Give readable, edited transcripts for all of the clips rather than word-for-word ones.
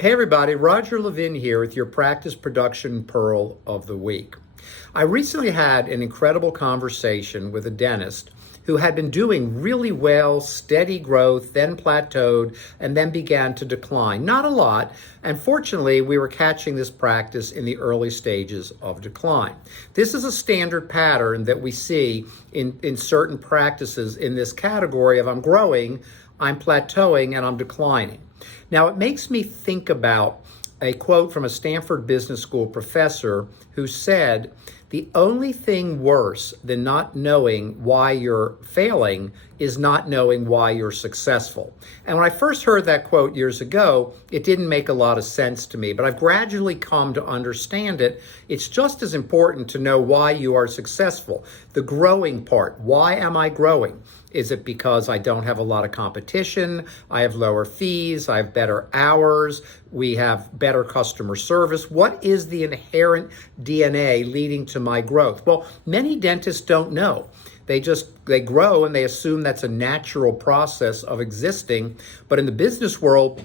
Hey everybody, Roger Levin here with your Practice Production Pearl of the Week. I recently had an incredible conversation with a dentist who had been doing really well, steady growth, then plateaued, and then began to decline. Not a lot, and fortunately, we were catching this practice in the early stages of decline. This is a standard pattern that we see in certain practices in this category of I'm growing, I'm plateauing, and I'm declining. Now, it makes me think about a quote from a Stanford Business School professor who said, "The only thing worse than not knowing why you're failing is not knowing why you're successful." And when I first heard that quote years ago, it didn't make a lot of sense to me, but I've gradually come to understand it. It's just as important to know why you are successful. The growing part. Why am I growing? Is it because I don't have a lot of competition? I have lower fees, I have better hours, we have better customer service. What is the inherent DNA leading to my growth? Well, many dentists don't know. They grow and they assume that's a natural process of existing. But in the business world,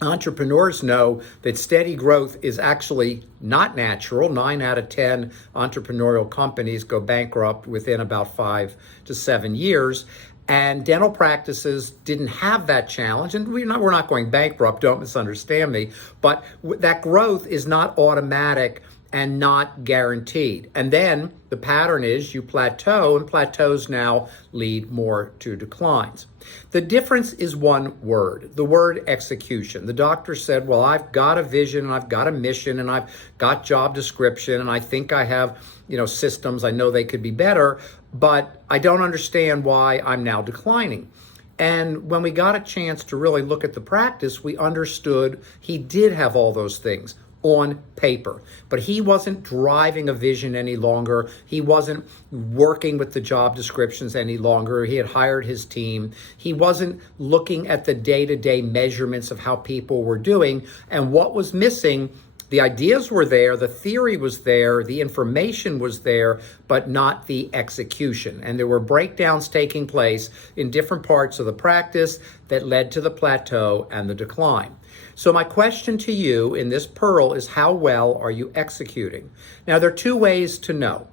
entrepreneurs know that steady growth is actually not natural. 9 out of 10 entrepreneurial companies go bankrupt within about 5 to 7 years. And dental practices didn't have that challenge. And we're not going bankrupt, don't misunderstand me. But that growth is not automatic and not guaranteed. And then the pattern is you plateau, and plateaus now lead more to declines. The difference is one word, the word execution. The doctor said, well, I've got a vision and I've got a mission and I've got job description and I think I have, systems. I know they could be better, but I don't understand why I'm now declining. And when we got a chance to really look at the practice, we understood he did have all those things on paper, but he wasn't driving a vision any longer. He wasn't working with the job descriptions any longer. He had hired his team. He wasn't looking at the day-to-day measurements of how people were doing. And what was missing, the ideas were there, the theory was there, the information was there, but not the execution. And there were breakdowns taking place in different parts of the practice that led to the plateau and the decline. So my question to you in this pearl is, how well are you executing? Now, there are two ways to know.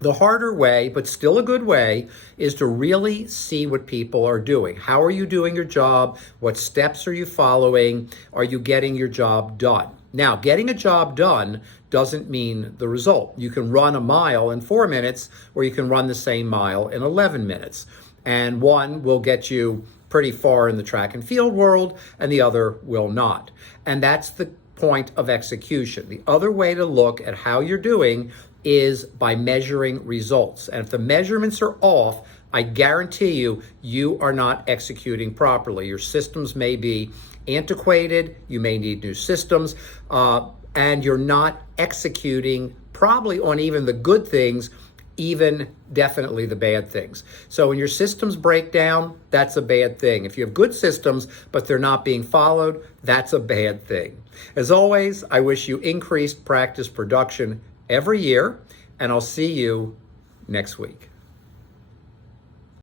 The harder way, but still a good way, is to really see what people are doing. How are you doing your job? What steps are you following? Are you getting your job done? Now, getting a job done doesn't mean the result. You can run a mile in 4 minutes, or you can run the same mile in 11 minutes. And one will get you pretty far in the track and field world, and the other will not. And that's the point of execution. The other way to look at how you're doing is by measuring results. And if the measurements are off, I guarantee you, you are not executing properly. Your systems may be antiquated, you may need new systems, and you're not executing probably on even the good things, even definitely the bad things. So when your systems break down, that's a bad thing. If you have good systems, but they're not being followed, that's a bad thing. As always, I wish you increased practice production every year, and I'll see you next week.